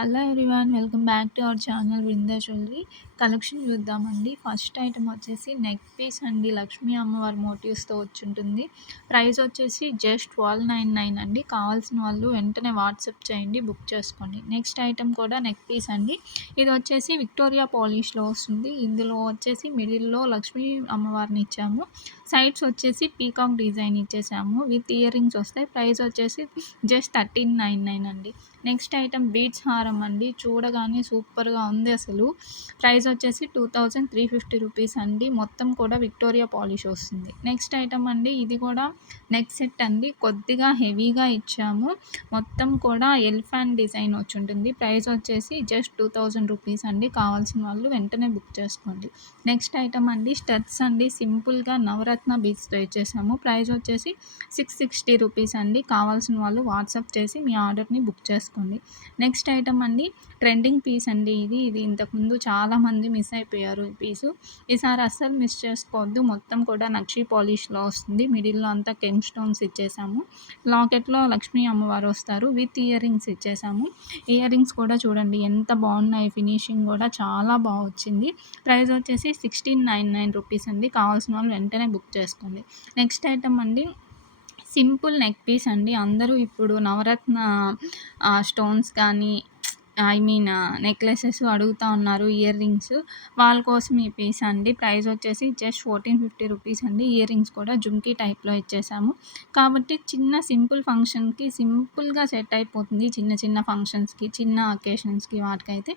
Hello everyone, welcome back to our channel Brinda jewellery collection చూద్దామండి. First item వచ్చేసి neck piece అండి. లక్ష్మీ అమ్మవారి మోటివ్స్తో వచ్చింటుంది. Price వచ్చేసి జస్ట్ 1299 అండి. కావాల్సిన వాళ్ళు వెంటనే వాట్సాప్ చేయండి, బుక్ చేసుకోండి. నెక్స్ట్ ఐటమ్ కూడా నెక్ పీస్ అండి. ఇది వచ్చేసి విక్టోరియా పాలిష్లో వస్తుంది. ఇందులో వచ్చేసి మిడిల్లో లక్ష్మీ అమ్మవారిని ఇచ్చాము. సైడ్స్ వచ్చేసి పీకాక్ డిజైన్ ఇచ్చేసాము. విత్ ఇయర్ రింగ్స్ వస్తాయి. ప్రైస్ వచ్చేసి జస్ట్ 1399 అండి. నెక్స్ట్ ఐటమ్ బీడ్స్ హారం అండి. చూడగానే సూపర్గా ఉంది అసలు. ప్రైస్ వచ్చేసి 2350 రూపీస్ అండి. మొత్తం కూడా విక్టోరియా పాలిష్ వస్తుంది. నెక్స్ట్ ఐటమ్ అండి, ఇది కూడా నెక్ సెట్ అండి. కొద్దిగా హెవీగా ఇచ్చాము. మొత్తం కూడా ఎలిఫెంట్ డిజైన్ వచ్చి ఉంటుంది. ప్రైస్ వచ్చేసి జస్ట్ 2000 రూపీస్ అండి. కావాల్సిన వాళ్ళు వెంటనే బుక్ చేసుకోండి. నెక్స్ట్ ఐటమ్ అండి, స్టడ్స్ అండి. సింపుల్గా నవరత్న బీడ్స్తో ఇచ్చేసాము. ప్రైస్ వచ్చేసి 660 రూపీస్ అండి. కావాల్సిన వాళ్ళు వాట్సాప్ చేసి మీ ఆర్డర్ని బుక్ చేసుకోండి. నెక్స్ట్ ఐటమ్ అండి, ట్రెండింగ్ పీస్ అండి. ఇది ఇంతకుముందు చాలామంది మిస్ అయిపోయారు ఈ పీసు. ఈసారి అస్సలు మిస్ చేసుకోవద్దు. మొత్తం కూడా నక్షి పాలిష్లో వస్తుంది. మిడిల్లో అంతా కెమ్ స్టోన్స్ ఇచ్చేసాము. లాకెట్లో లక్ష్మీ అమ్మవారు వస్తారు. విత్ ఇయర్ రింగ్స్ ఇచ్చేసాము. ఇయర్ రింగ్స్ కూడా చూడండి ఎంత బాగున్నాయి. ఫినిషింగ్ కూడా చాలా బాగా వచ్చింది. ప్రైస్ వచ్చేసి 1699 రూపీస్ అండి. కావాల్సిన వాళ్ళు వెంటనే బుక్ చేసుకోండి. నెక్స్ట్ ఐటమ్ అండి, సింపుల్ నెక్ పీస్ అండి. అందరూ ఇప్పుడు నవరత్న స్టోన్స్ కానీ నెక్లెసెస్ అడుగుతా ఉన్నారు, ఇయర్ రింగ్స్. వాళ్ళ కోసం ఈ పీస్ అండి. ప్రైస్ వచ్చేసి జస్ట్ 1450 రూపీస్ అండి. ఇయర్ రింగ్స్ కూడా జుమ్కీ టైప్లో ఇచ్చేసాము. కాబట్టి చిన్న సింపుల్ ఫంక్షన్కి సింపుల్గా సెట్ అయిపోతుంది. చిన్న చిన్న ఫంక్షన్స్కి, చిన్న అకేషన్స్కి వాటికైతే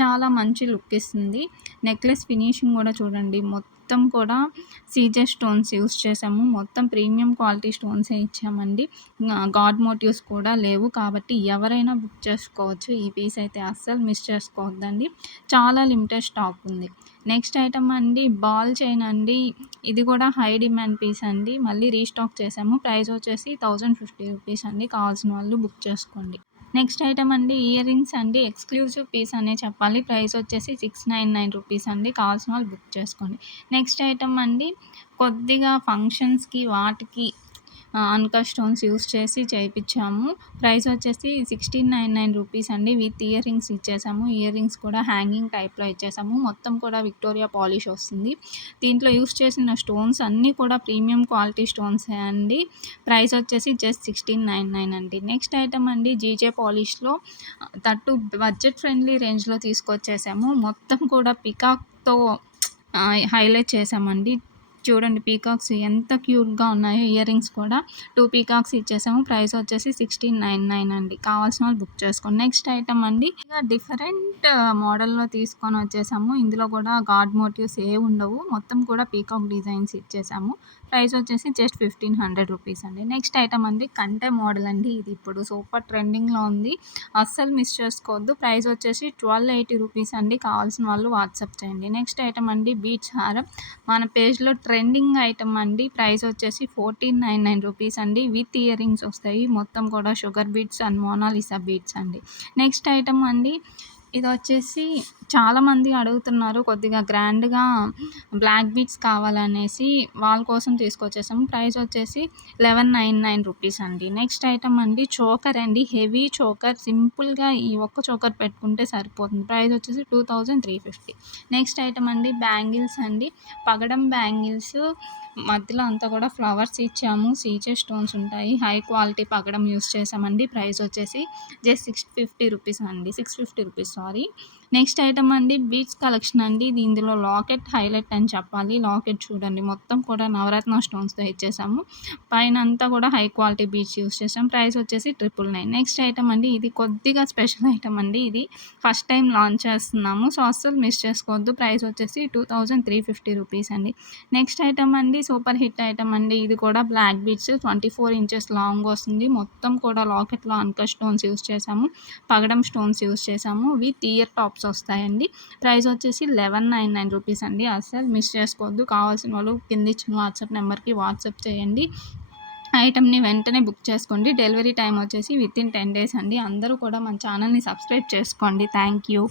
చాలా మంచి లుక్ ఇస్తుంది. నెక్లెస్ ఫినిషింగ్ కూడా చూడండి. మొత్తం కూడా సీజర్ స్టోన్స్ యూస్ చేసాము. మొత్తం ప్రీమియం క్వాలిటీ స్టోన్సే ఇచ్చామండి. గాడ్ మోటివ్స్ కూడా లేవు. కాబట్టి ఎవరైనా బుక్ చేసుకోవచ్చు. ఈ పీస్ అయితే అస్సలు మిస్ చేసుకోవద్దండి. చాలా లిమిటెడ్ స్టాక్ ఉంది. నెక్స్ట్ ఐటమ్ అండి, బాల్ చైన్ అండి. ఇది కూడా హై డిమాండ్ పీస్ అండి. మళ్ళీ రీస్టాక్ చేసాము. ప్రైస్ వచ్చేసి 1050 రూపీస్ అండి. కావాల్సిన వాళ్ళు బుక్ చేసుకోండి. నెక్స్ట్ ఐటమ్ అండి, ఇయర్ రింగ్స్ అండి. ఎక్స్క్లూజివ్ పీస్ అనే చెప్పాలి. ప్రైస్ వచ్చేసి 699 రూపీస్ అండి. కావాల్సిన వాళ్ళు బుక్ చేసుకోండి. నెక్స్ట్ ఐటమ్ అండి, కొద్దిగా ఫంక్షన్స్కి వాటికి అన్కట్ స్టోన్స్ యూస్ చేసి చేయించాము. ప్రైస్ వచ్చేసి 1699 రూపీస్ అండి. విత్ ఇయర్ రింగ్స్ ఇచ్చేసాము. ఇయర్ రింగ్స్ కూడా హ్యాంగింగ్ టైప్లో ఇచ్చేసాము. మొత్తం కూడా విక్టోరియా పాలిష్ వస్తుంది. దీంట్లో యూస్ చేసిన స్టోన్స్ అన్నీ కూడా ప్రీమియం క్వాలిటీ స్టోన్సే అండి. ప్రైస్ వచ్చేసి జస్ట్ 1699 అండి. నెక్స్ట్ ఐటమ్ అండి, జీజే పాలిష్లో తట్టు బడ్జెట్ ఫ్రెండ్లీ రేంజ్లో తీసుకొచ్చేసాము. మొత్తం కూడా పికాక్తో హైలైట్ చేసామండి. చూడండి పీకాక్స్ ఎంత క్యూట్గా ఉన్నాయో. ఇయర్ రింగ్స్ కూడా 2 పీకాక్స్ ఇచ్చేసాము. ప్రైస్ వచ్చేసి 1699 అండి. కావాల్సిన వాళ్ళు బుక్ చేసుకోండి. నెక్స్ట్ ఐటమ్ అండి, ఇక డిఫరెంట్ మోడల్లో తీసుకొని వచ్చేసాము. ఇందులో కూడా గాడ్ మోటివ్స్ ఏ ఉండవు. మొత్తం కూడా పీకాక్ డిజైన్స్ ఇచ్చేసాము. ప్రైస్ వచ్చేసి జస్ట్ 1500 రూపీస్ అండి. నెక్స్ట్ ఐటమ్ అండి, కంటే మోడల్ అండి. ఇది ఇప్పుడు సూపర్ ట్రెండింగ్లో ఉంది. అస్సలు మిస్ చేసుకోవద్దు. ప్రైస్ వచ్చేసి 1280 రూపీస్ అండి. కావాల్సిన వాళ్ళు వాట్సాప్ చేయండి. నెక్స్ట్ ఐటమ్ అండి, బీడ్స్ హారం. మన పేజ్లో ట్రెండింగ్ ఐటమ్ అండి. ప్రైస్ వచ్చేసి 1499 రూపీస్ అండి. విత్ ఇయర్ రింగ్స్ వస్తాయి. మొత్తం కూడా sugar beads and Mona Lisa beads అండి. నెక్స్ట్ ఐటమ్ అండి, ఇది వచ్చేసి చాలామంది అడుగుతున్నారు కొద్దిగా గ్రాండ్గా బ్లాక్ బీడ్స్ కావాలనేసి, వాళ్ళ కోసం తీసుకొచ్చేసాము. ప్రైస్ వచ్చేసి 1199 రూపీస్ అండి. నెక్స్ట్ ఐటమ్ అండి, చోకర్ అండి. Heavy choker. సింపుల్గా ఈ ఒక్క చోకర్ పెట్టుకుంటే సరిపోతుంది. ప్రైస్ వచ్చేసి 2350. నెక్స్ట్ ఐటమ్ అండి, బ్యాంగిల్స్ అండి. పగడం బ్యాంగిల్స్. మధ్యలో అంతా కూడా ఫ్లవర్స్ ఇచ్చాము. సీజర్ స్టోన్స్ ఉంటాయి. హై క్వాలిటీ పగడం యూస్ చేసామండి. ప్రైస్ వచ్చేసి జస్ట్ 650 రూపీస్ అండి. 650 రూపీస్ సారీ. నెక్స్ట్ ఐటమ్ అండి, బీడ్స్ కలెక్షన్ అండి. ఇది ఇందులో లాకెట్ హైలైట్ అని చెప్పాలి. లాకెట్ చూడండి మొత్తం కూడా నవరత్న స్టోన్స్తో ఇచ్చేసాము. పైన అంతా కూడా హై క్వాలిటీ బీడ్స్ యూస్ చేసాం. ప్రైస్ వచ్చేసి 999. నెక్స్ట్ ఐటమ్ అండి, ఇది కొద్దిగా స్పెషల్ ఐటమ్ అండి. ఇది ఫస్ట్ టైం లాంచ్ చేస్తున్నాము. సో అస్సలు మిస్ చేసుకోవద్దు. ప్రైస్ వచ్చేసి 2350 రూపీస్ అండి. నెక్స్ట్ ఐటమ్ అండి, సూపర్ హిట్ ఐటమ్ అండి. ఇది కూడా బ్లాక్ బీడ్స్ 24 ఇంచెస్ లాంగ్ వస్తుంది. మొత్తం కూడా లాకెట్లో అన్కట్ స్టోన్స్ యూస్ చేసాము. పగడం స్టోన్స్ యూస్ చేసాము. విత్ ఇయర్ టాప్స్ వస్తాయండి. ప్రైస్ వచ్చేసి 1199 రూపీస్ అండి. అస్సలు మిస్ చేసుకోవద్దు. కావాల్సిన వాళ్ళు కింద ఇచ్చిన వాట్సాప్ నెంబర్కి వాట్సాప్ చేయండి. ఐటమ్ని వెంటనే బుక్ చేసుకోండి. డెలివరీ టైం వచ్చేసి వితిన్ 10 డేస్ అండి. అందరూ కూడా మన ఛానల్ని సబ్స్క్రైబ్ చేసుకోండి. Thank you.